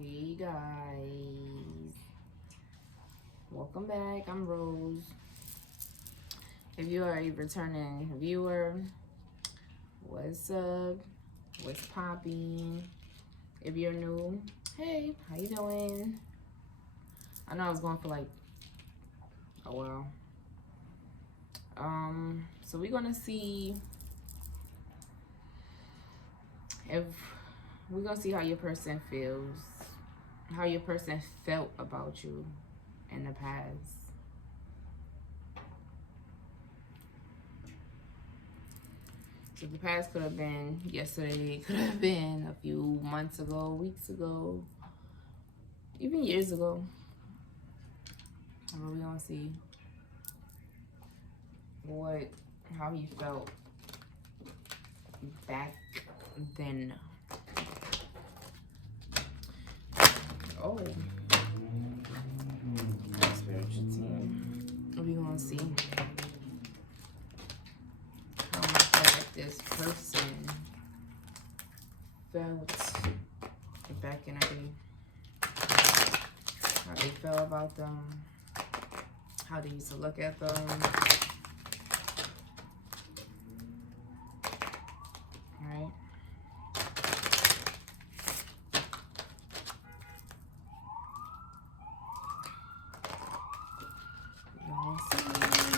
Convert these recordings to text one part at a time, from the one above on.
Hey guys, welcome back. I'm Rose. If you are a returning viewer, what's up? What's popping? If you're new, hey, how you doing? I know I was going for like a while. So we're gonna see if we're gonna see how your person feels, how your person felt about you in the past. So the past could have been yesterday, could have been a few months ago, weeks ago, even years ago. And we're gonna see how he felt back then. Oh, spiritual team. We're gonna see how much that this person felt back in the day. How they felt about them. How they used to look at them. Right?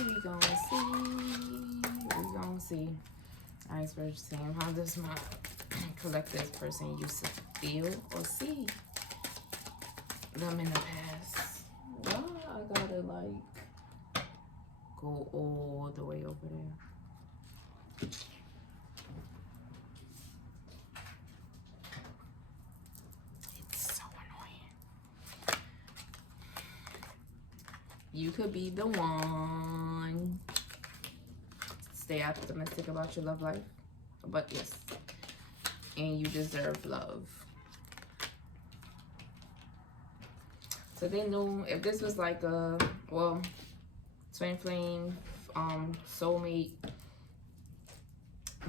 We gonna see. Alright, spiritual team. How does my collective person used to feel or see them in the past? Why I gotta like go all the way over there? It's so annoying. You could be the one. Stay optimistic about your love life. But yes, and you deserve love. So they knew if this was like a, well, twin flame, soulmate,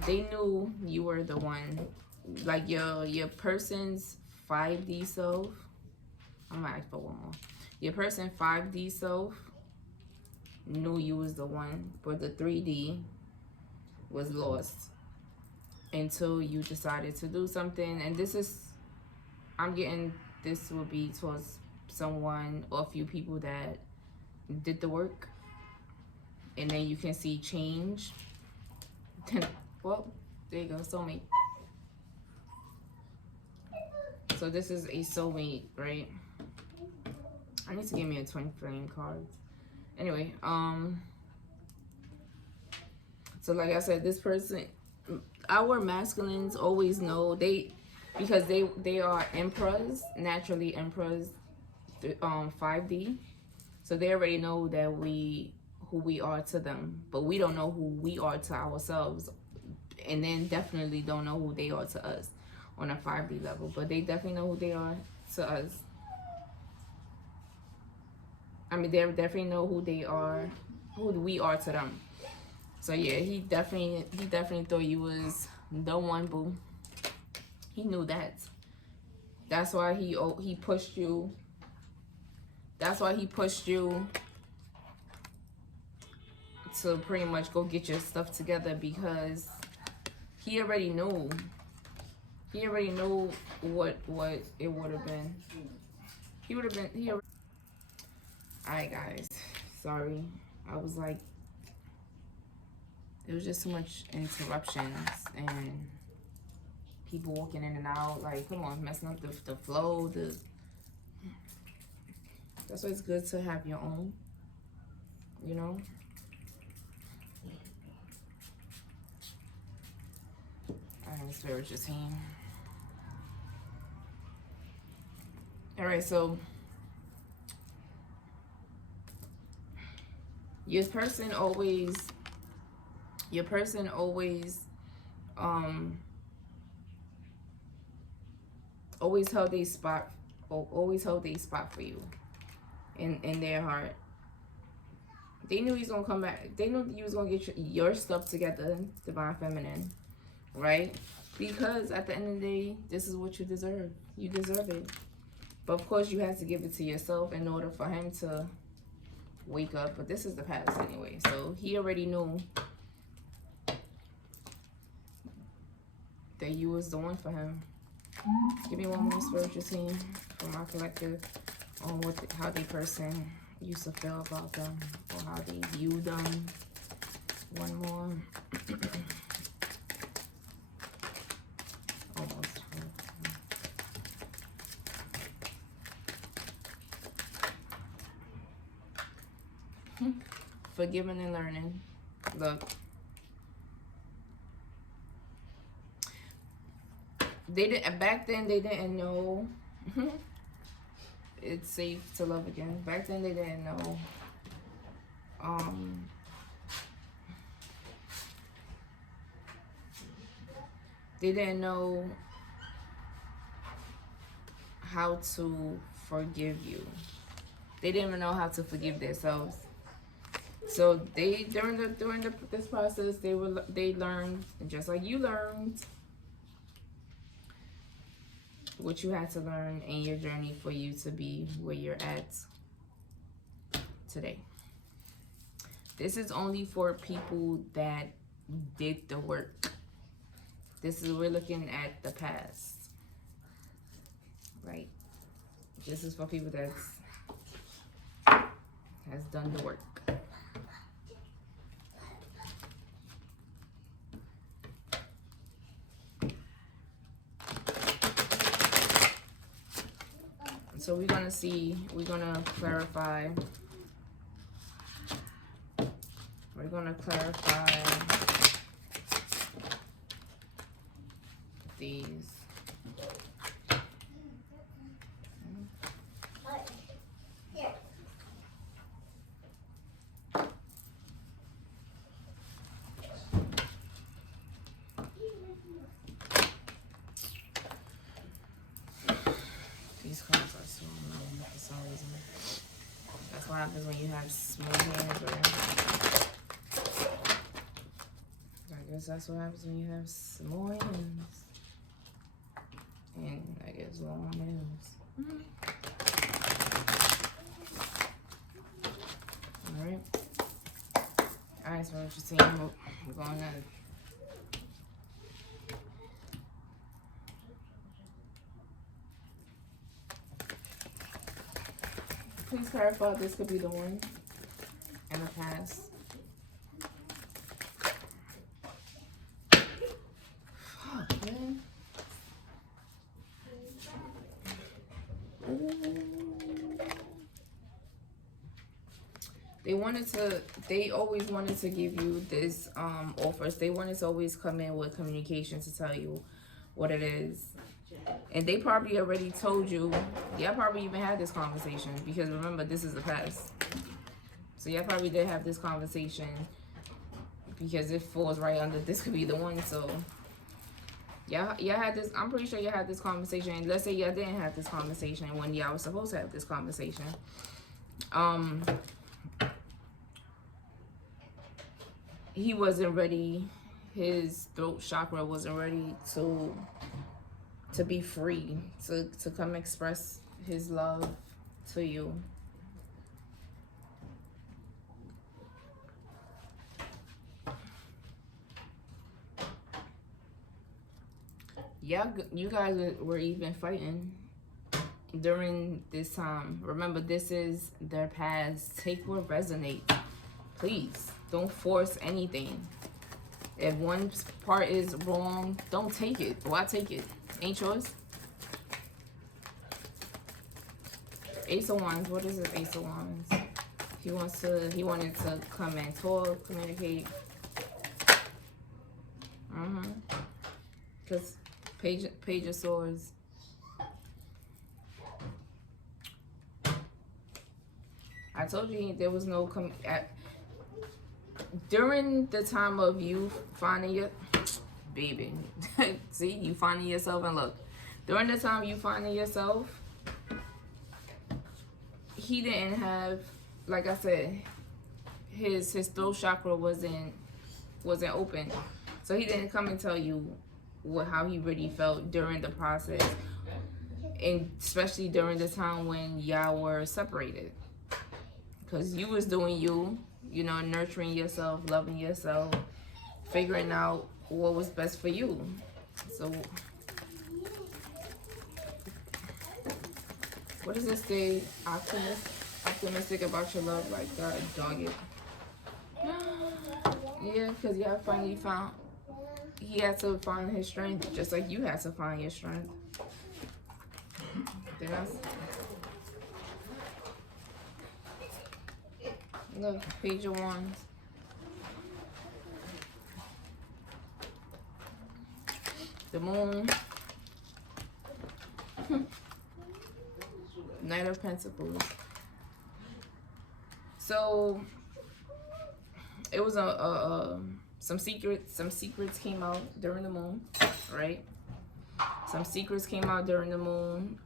they knew you were the one. Like your person's 5D self. I'm gonna ask for one more. Your person 5D self knew you was the one, but the 3D was lost until you decided to do something. And this is, I'm getting, this will be towards someone or a few people that did the work, and then you can see change. Well, there you go, soulmate. So this is a soulmate, right? I need to give me a twin flame card. Anyway, so like I said, this person, our masculines always know, because they are emperors, naturally emperors, 5D. So they already know that who we are to them, but we don't know who we are to ourselves, and then definitely don't know who they are to us on a 5D level, but they definitely know who they are to us. I mean, they definitely know who they are, who we are to them. So yeah, he definitely thought you was the one, boo. He knew that. That's why he pushed you. That's why he pushed you to pretty much go get your stuff together, because he already knew. He already knew what it would have been. He would have been. Alright, guys. Sorry. I was like, it was just too much interruptions and people walking in and out. Like, come on, messing up the flow. That's why it's good to have your own, you know? Alright, spiritual team. Alright, so your person always always held a spot, for you in their heart. They knew he's gonna come back. They knew you was gonna get your stuff together, divine feminine, right? Because at the end of the day, this is what you deserve. You deserve it. But of course, you have to give it to yourself in order for him to wake up. But this is the past anyway, so he already knew that you was the one for him. Give me one more spiritual team for my collective on how the person used to feel about them or how they view them. One more. Almost. Forgiving and learning. Look. They didn't back then. They didn't know it's safe to love again. Back then, they didn't know. They didn't know how to forgive you. They didn't even know how to forgive themselves. So they during this process, they learned, just like you learned what you had to learn in your journey for you to be where you're at today. This is only for people that did the work. We're looking at the past, right? This is for people that has done the work. So we're gonna clarify. We're gonna clarify these. These cards are so annoying for some reason. That's what happens when you have small hands, or I guess that's what happens when you have small hands. And I guess long nails. Alright. Alright, so what you're seeing, we're going to please clarify if this could be the one in the past. Fuck, man. They always wanted to give you this offers. They wanted to always come in with communication to tell you what it is. And they probably already told you. Y'all probably even had this conversation, because remember, this is the past. So y'all probably did have this conversation, because it falls right under this could be the one. So y'all had this. I'm pretty sure y'all had this conversation. And let's say y'all didn't have this conversation when y'all was supposed to have this conversation. He wasn't ready. His throat chakra wasn't ready to be free, to come express his love to you. Yeah, you guys were even fighting during this time. Remember, this is their past. Take what resonates. Please, don't force anything. If one part is wrong, don't take it. Why take it? Ain't yours. Ace of Wands. What is it? Ace of Wands. He wanted to come and talk, communicate. Because Page of Swords. I told you there was no during the time of you finding your baby. See, you finding yourself, and look, during the time you finding yourself, he didn't have, like I said, his throat chakra wasn't open, so he didn't come and tell you how he really felt during the process. and especially during the time when y'all were separated, because you was doing you, you know, nurturing yourself, loving yourself, figuring out what was best for you. So what does this say? Optimistic about your love, like dogged. Yeah, because y'all finally found, he had to find his strength, just like you had to find your strength. Then look, Page of Wands. The Moon. Knight of Pentacles. So it was some secrets came out during the moon, right? Some secrets came out during the moon.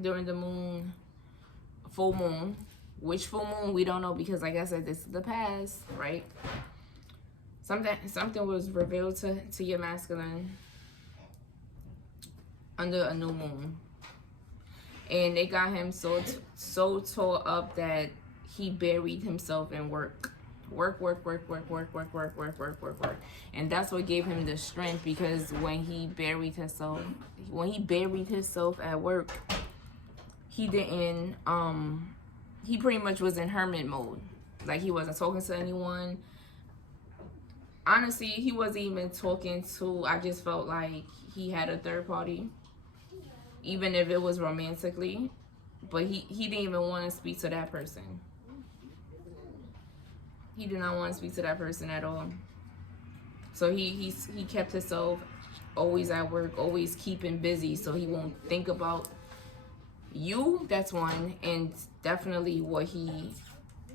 During the moon, full moon. Which full moon we don't know, because like I said, this is the past, right? Something was revealed to your masculine under a new moon, and it got him so tore up that he buried himself in work, and that's what gave him the strength. Because when he buried himself at work, he didn't he pretty much was in hermit mode. Like, he wasn't talking to anyone. Honestly, he wasn't even talking to, I just felt like he had a third party, even if it was romantically, but he didn't even want to speak to that person. He did not want to speak to that person at all. So he kept himself always at work, always keeping busy, so he won't think about you. That's one. And definitely what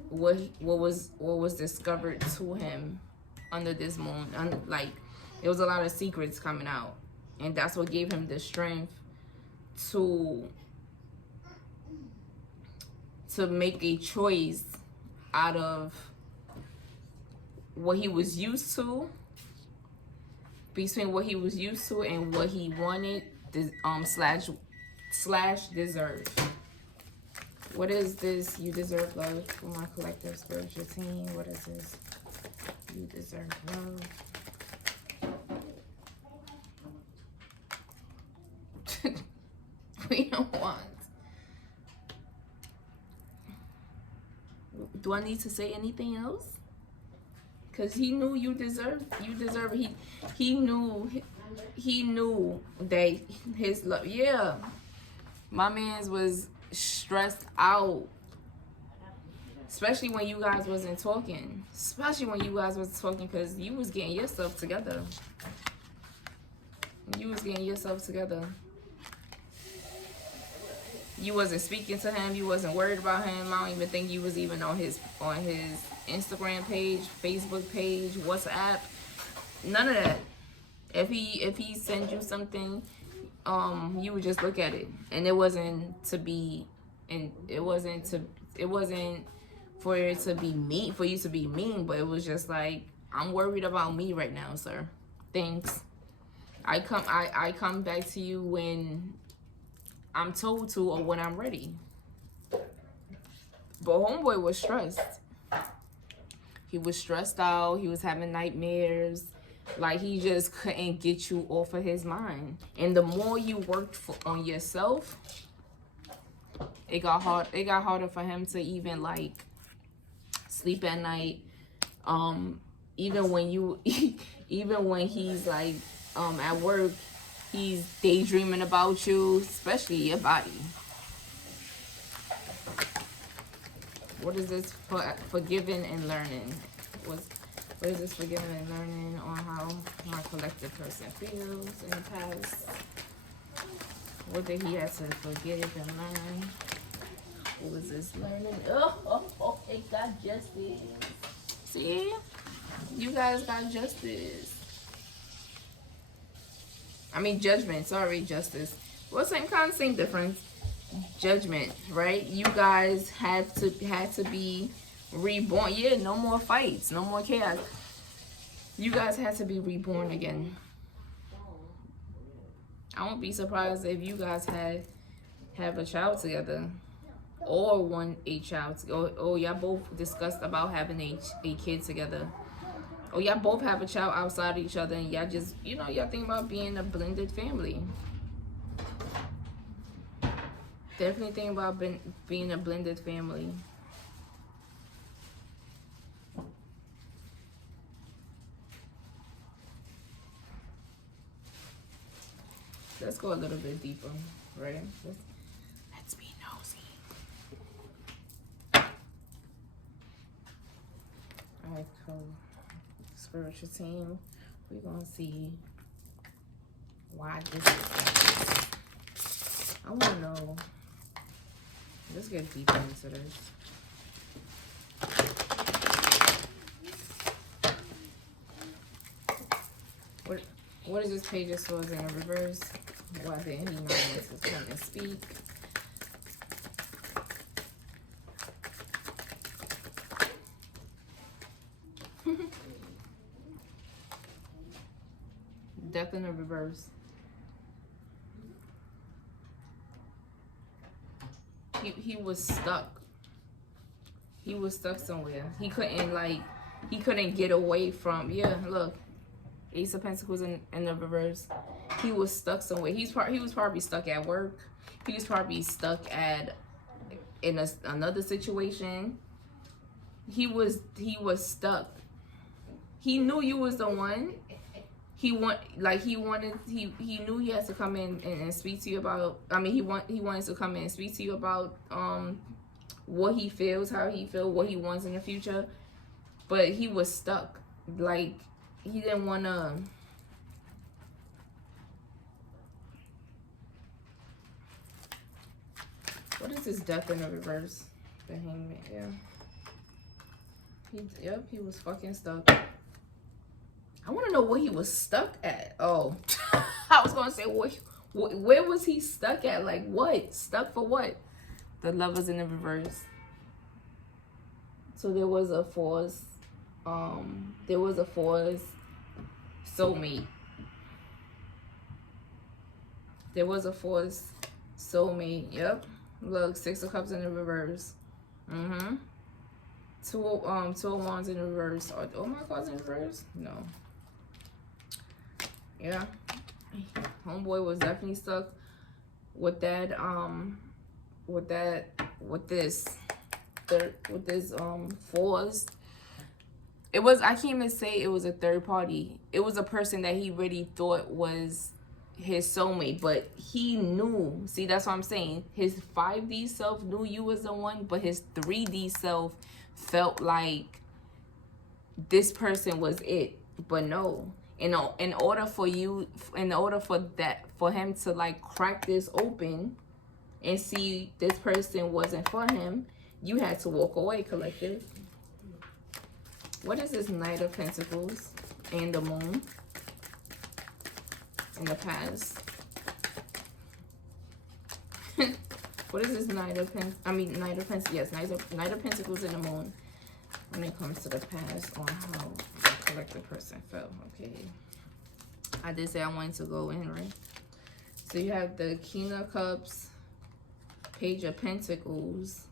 was discovered to him under this moon. Like, it was a lot of secrets coming out, and that's what gave him the strength to make a choice out of what he was used to, between what he was used to and what he wanted, slash deserved. What is this? You deserve love for my collective spiritual team. What is this? You deserve love. We don't want. Do I need to say anything else? Because he knew you deserve it. He knew that his love. Yeah, my man's was stressed out, especially when you guys wasn't talking. Because you was getting yourself together. You wasn't speaking to him. You wasn't worried about him. I don't even think you was even on his Instagram page, Facebook page, WhatsApp. None of that. If he sent you something, you would just look at it, and it wasn't to be, and it wasn't for it to be mean, for you to be mean, but it was just like, I'm worried about me right now, sir. Thanks. I come back to you when I'm told to, or when I'm ready. But homeboy was stressed. He was stressed out. He was having nightmares. Like, he just couldn't get you off of his mind. And the more you worked on yourself, it got harder for him to even, like, sleep at night. Even when he's like at work, he's daydreaming about you, especially your body. What is this for? Forgiving and learning. What is this forgiving and learning on how my collective person feels in the past? What did he have to forgive and learn? What was this learning? Oh, it got justice. See? You guys got justice. I mean judgment. Sorry, justice. Well, same difference. Judgment, right? You guys had to be reborn. Yeah, no more fights, no more chaos. You guys had to be reborn again. I won't be surprised if you guys have a child together, or want a child, or y'all both discussed about having a kid together, or y'all both have a child outside of each other, and y'all just, you know, y'all think about being a blended family. Definitely think about being a blended family. Let's go a little bit deeper, right? Let's be nosy. All right, cool. Spiritual team, we're gonna see why this is. I wanna know. Let's get deeper into this. What is this Page of Swords in reverse? Why didn't he not want to come and speak? Death in the reverse. He was stuck. He was stuck somewhere. He couldn't get away from, yeah, look. Ace of Pentacles in the reverse. He was stuck somewhere. He was probably stuck at work. He was probably stuck in another situation. He was stuck. He knew you was the one. He knew he had to come in and speak to you about. I mean, he wanted to come in and speak to you about what he feels, how he feels, what he wants in the future. But he was stuck. Like, he didn't want to. What is this Death in the reverse? The Hangman, yeah. He was fucking stuck. I want to know where he was stuck at. Oh, I was going to say, where was he stuck at? Like, what? Stuck for what? The Lovers in the reverse. So there was a force. There was a force soulmate. There was a force soulmate. Yep. Look, Six of Cups in the reverse. Two of Wands in the reverse. Are all my cards in reverse? No. Yeah. Homeboy was definitely stuck with that with this force. It was, I can't even say it was a third party. It was a person that he really thought was his soulmate, but he knew. See, that's what I'm saying. His 5D self knew you was the one, but his 3D self felt like this person was it. But no. In order for him to like crack this open and see this person wasn't for him, you had to walk away, collective. What is this Knight of Pentacles and the Moon in the past? What is this Knight of Pentacles? Yes, Knight of Pentacles and the Moon when it comes to the past on how the collective person felt. Okay. I did say I wanted to go in, right? So you have the King of Cups, Page of Pentacles.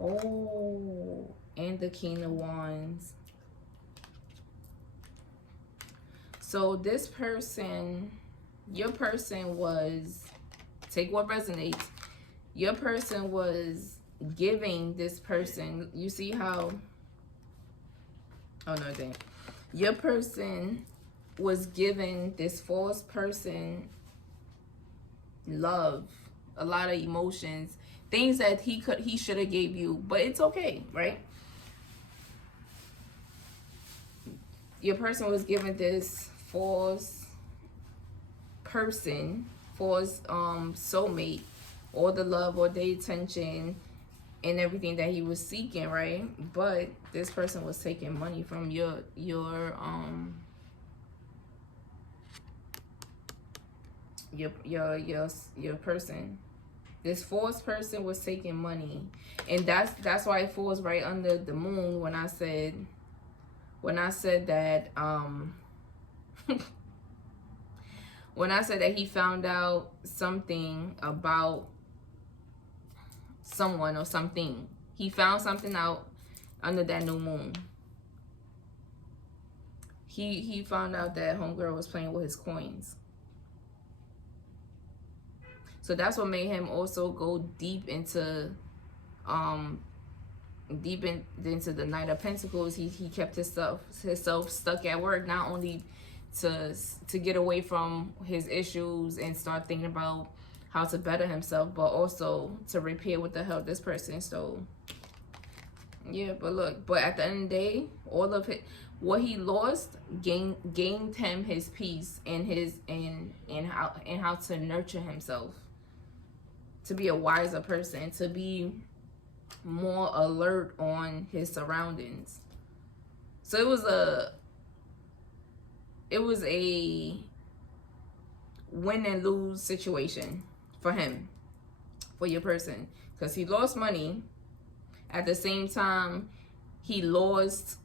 Oh, and the King of Wands. So this person, your person was, take what resonates, your person was giving this person, you see how, oh no, dang. Your person was giving this false person love, a lot of emotions, things that he should have gave you, but it's okay, right? Your person was giving this false person, false soulmate, all the love or the attention and everything that he was seeking, right? But this person was taking money from your person. This false person was taking money, and that's why it falls right under the Moon when I said when I said that he found out something about someone or something, he found something out under that new moon. He found out that homegirl was playing with his coins. So that's what made him also go deep into the Knight of Pentacles. He kept himself stuck at work, not only to get away from his issues and start thinking about how to better himself, but also to repair what the hell this person stole. Yeah, but look, but at the end of the day, all of it, what he lost gained him his peace and how to nurture himself, to be a wiser person, to be more alert on his surroundings. So it was a win and lose situation for him, for your person, because he lost money. At the same time, he lost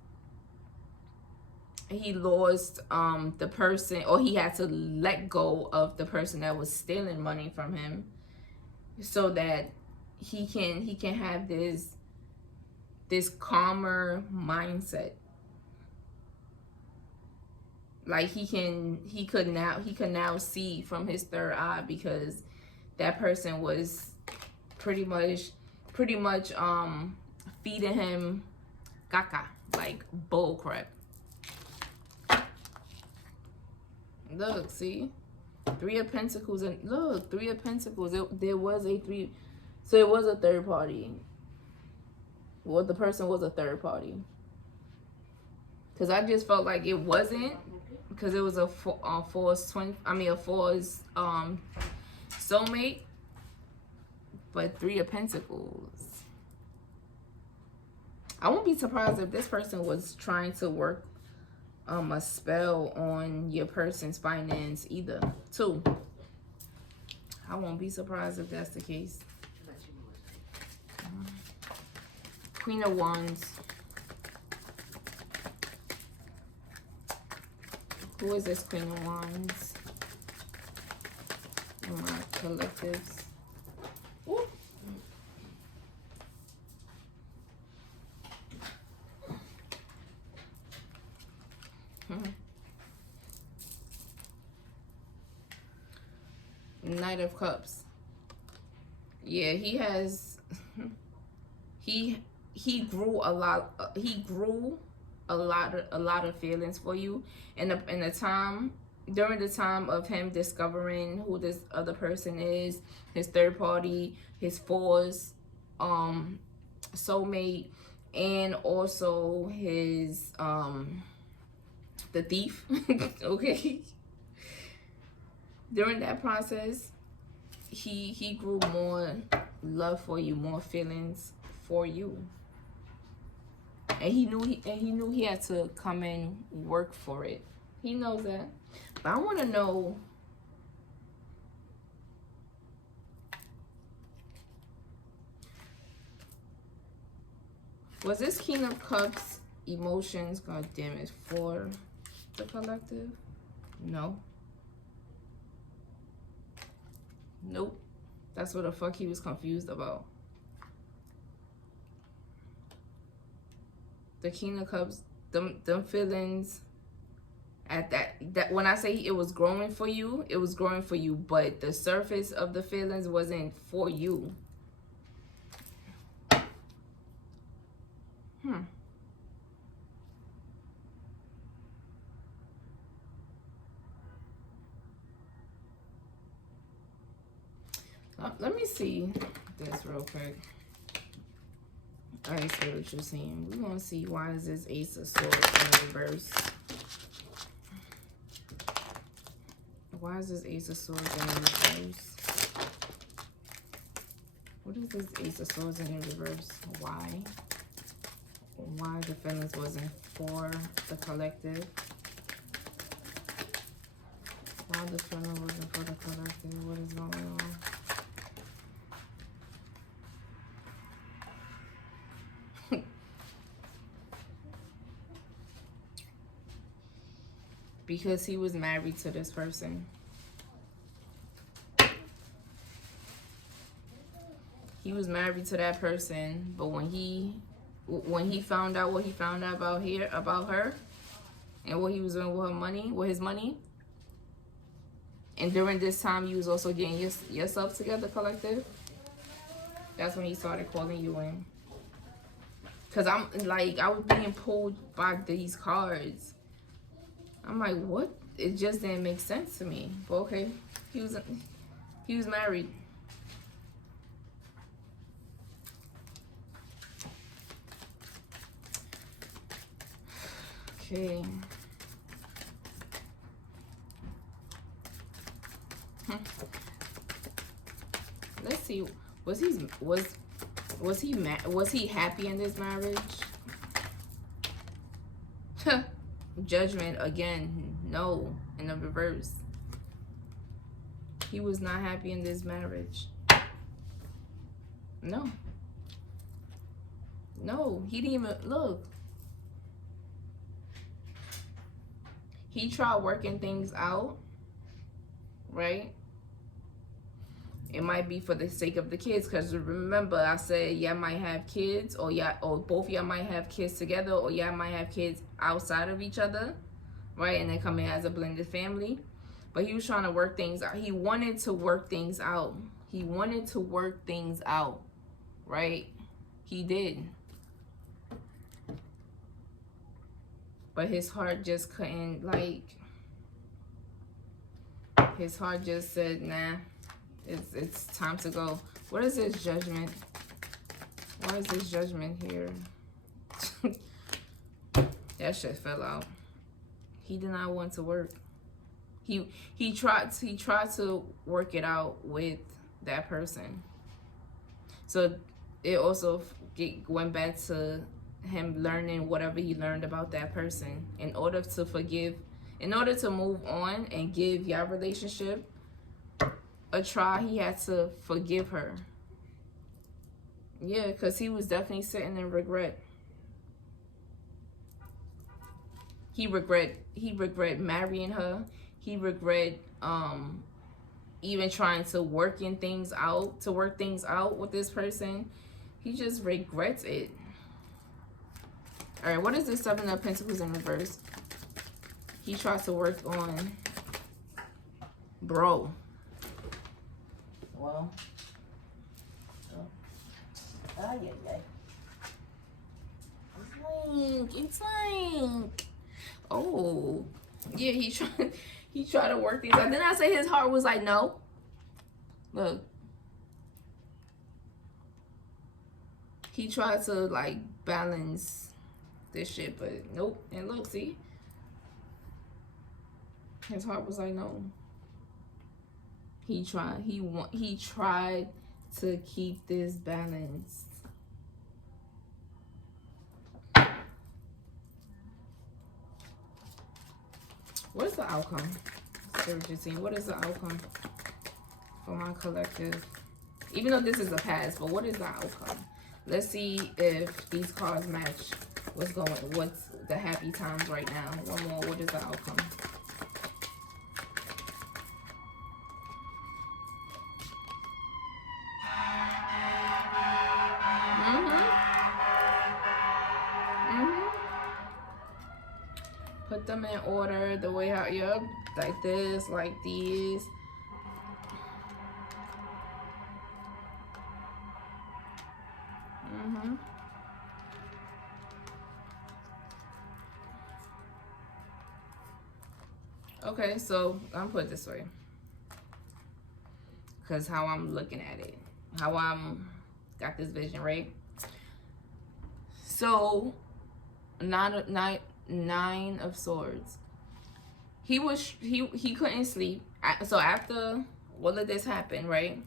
the person, or he had to let go of the person that was stealing money from him, so that he can have this calmer mindset. Like he could now see from his third eye, because that person was pretty much feeding him caca, like bull crap. Look, see, Three of Pentacles, and look, Three of Pentacles. There was a three, so it was a third party. Well, the person was a third party, because I just felt like it wasn't, because it was a false soulmate. But Three of Pentacles, I won't be surprised if this person was trying to work a spell on your person's finance either, too. I won't be surprised if that's the case. Queen of Wands. Who is this Queen of Wands in my collectives? Ooh. Knight of Cups. Yeah, he has he grew a lot of feelings for you in the time, during the time of him discovering who this other person is, his third party, his fourth soulmate, and also his the thief. Okay. During that process, he grew more love for you, more feelings for you. And he knew he had to come and work for it. He knows that. But I want to know, was this King of Cups emotions, god damn it, for the collective? No. Nope. That's what the fuck he was confused about. The King of Cups, them feelings at that when I say it was growing for you, it was growing for you, but the surface of the feelings wasn't for you. Let me see this real quick. I see what you're saying. We're going to see, why is this Ace of Swords in reverse? Why is this Ace of Swords in reverse? What is this Ace of Swords in reverse? Why? Why the feelings wasn't for the collective? Why the feeling wasn't for the collective? What is going on? Because he was married to this person. He was married to that person, but when he found out what he found out about her, and what he was doing with his money, and during this time you was also getting yourself together, collective. That's when he started calling you in. Cause I'm like, I was being pulled by these cards. I'm like, what? It just didn't make sense to me. But okay, he was married. Okay. Let's see. Was he happy in this marriage? Judgment again. No, in the reverse. He was not happy in this marriage. No. No, he didn't even look. He tried working things out, right? It might be for the sake of the kids, because remember I said y'all might have kids, or both y'all might have kids together, or y'all might have kids outside of each other, right? And they come in as a blended family. But he was trying to work things out. He wanted to work things out. He wanted to work things out, right? He did. But his heart just couldn't, like, his heart just said, nah, it's time to go. What is this judgment? Why is this judgment here? That shit fell out. He did not want to work. He tried to work it out with that person. So it also went back to him learning whatever he learned about that person. In order to forgive, in order to move on and give your relationship a try, he had to forgive her. Yeah, because he was definitely sitting in regret. He regret marrying her. He regret even trying to work things out with this person. He just regrets it. All right, what is the Seven of Pentacles in reverse? He tries to work on bro. Well, it's like, oh, yeah, he tried to work things out. Then I say his heart was like, no. Look, he tried to like balance this shit, but nope. And look, see, his heart was like, no. He tried to keep this balance. What is the outcome? What is the outcome for my collective? Even though this is a past, but what is the outcome? Let's see if these cards match what's the happy times right now. One more, what is the outcome? Put them in order the way how you're like this, like these. Okay, so I'm put it this way, because how I'm looking at it, how I'm got this vision, right? So Nine of Swords. He couldn't sleep. So after all of this happened, right?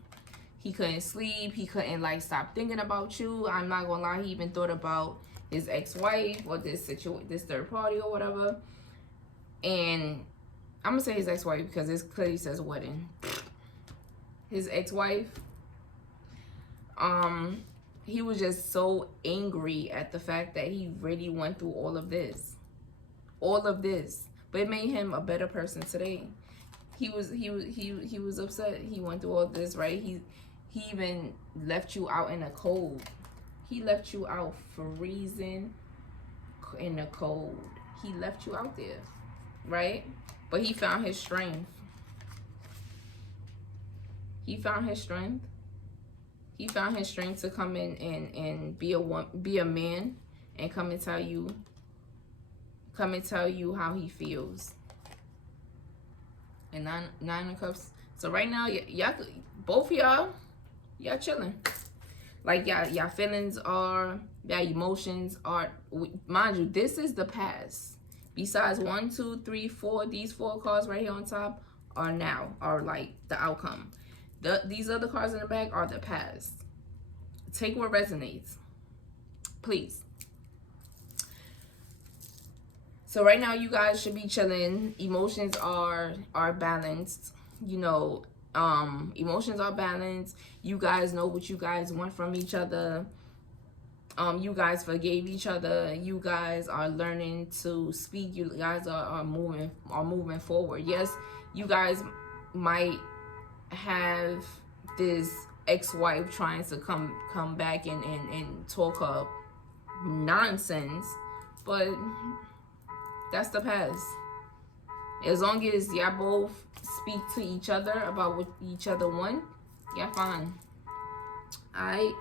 He couldn't sleep. He couldn't like stop thinking about you. I'm not gonna lie. He even thought about his ex-wife or this third party or whatever. And I'm gonna say his ex-wife because it clearly says wedding. His ex-wife. He was just so angry at the fact that he really went through all of this. But it made him a better person today. He was upset. He went through all this, right? He even left you out in the cold. He left you out freezing in the cold. He left you out there, right? But he found his strength. He found his strength. He found his strength to come in and be a man and come and tell you how he feels. And nine of cups. So right now, y'all, both y'all chilling. Like y'all feelings are, y'all emotions are. Mind you, this is the past. Besides 1, 2, 3, 4, these 4 cards right here on top are like the outcome. These other cards in the back are the past. Take what resonates, please. So right now, you guys should be chilling. Emotions are balanced. You know, emotions are balanced. You guys know what you guys want from each other. You guys forgave each other. You guys are learning to speak. You guys are moving forward. Yes, you guys might have this ex-wife trying to come back and talk up nonsense, but that's the past. As long as y'all both speak to each other about what each other want, y'all fine. Alright.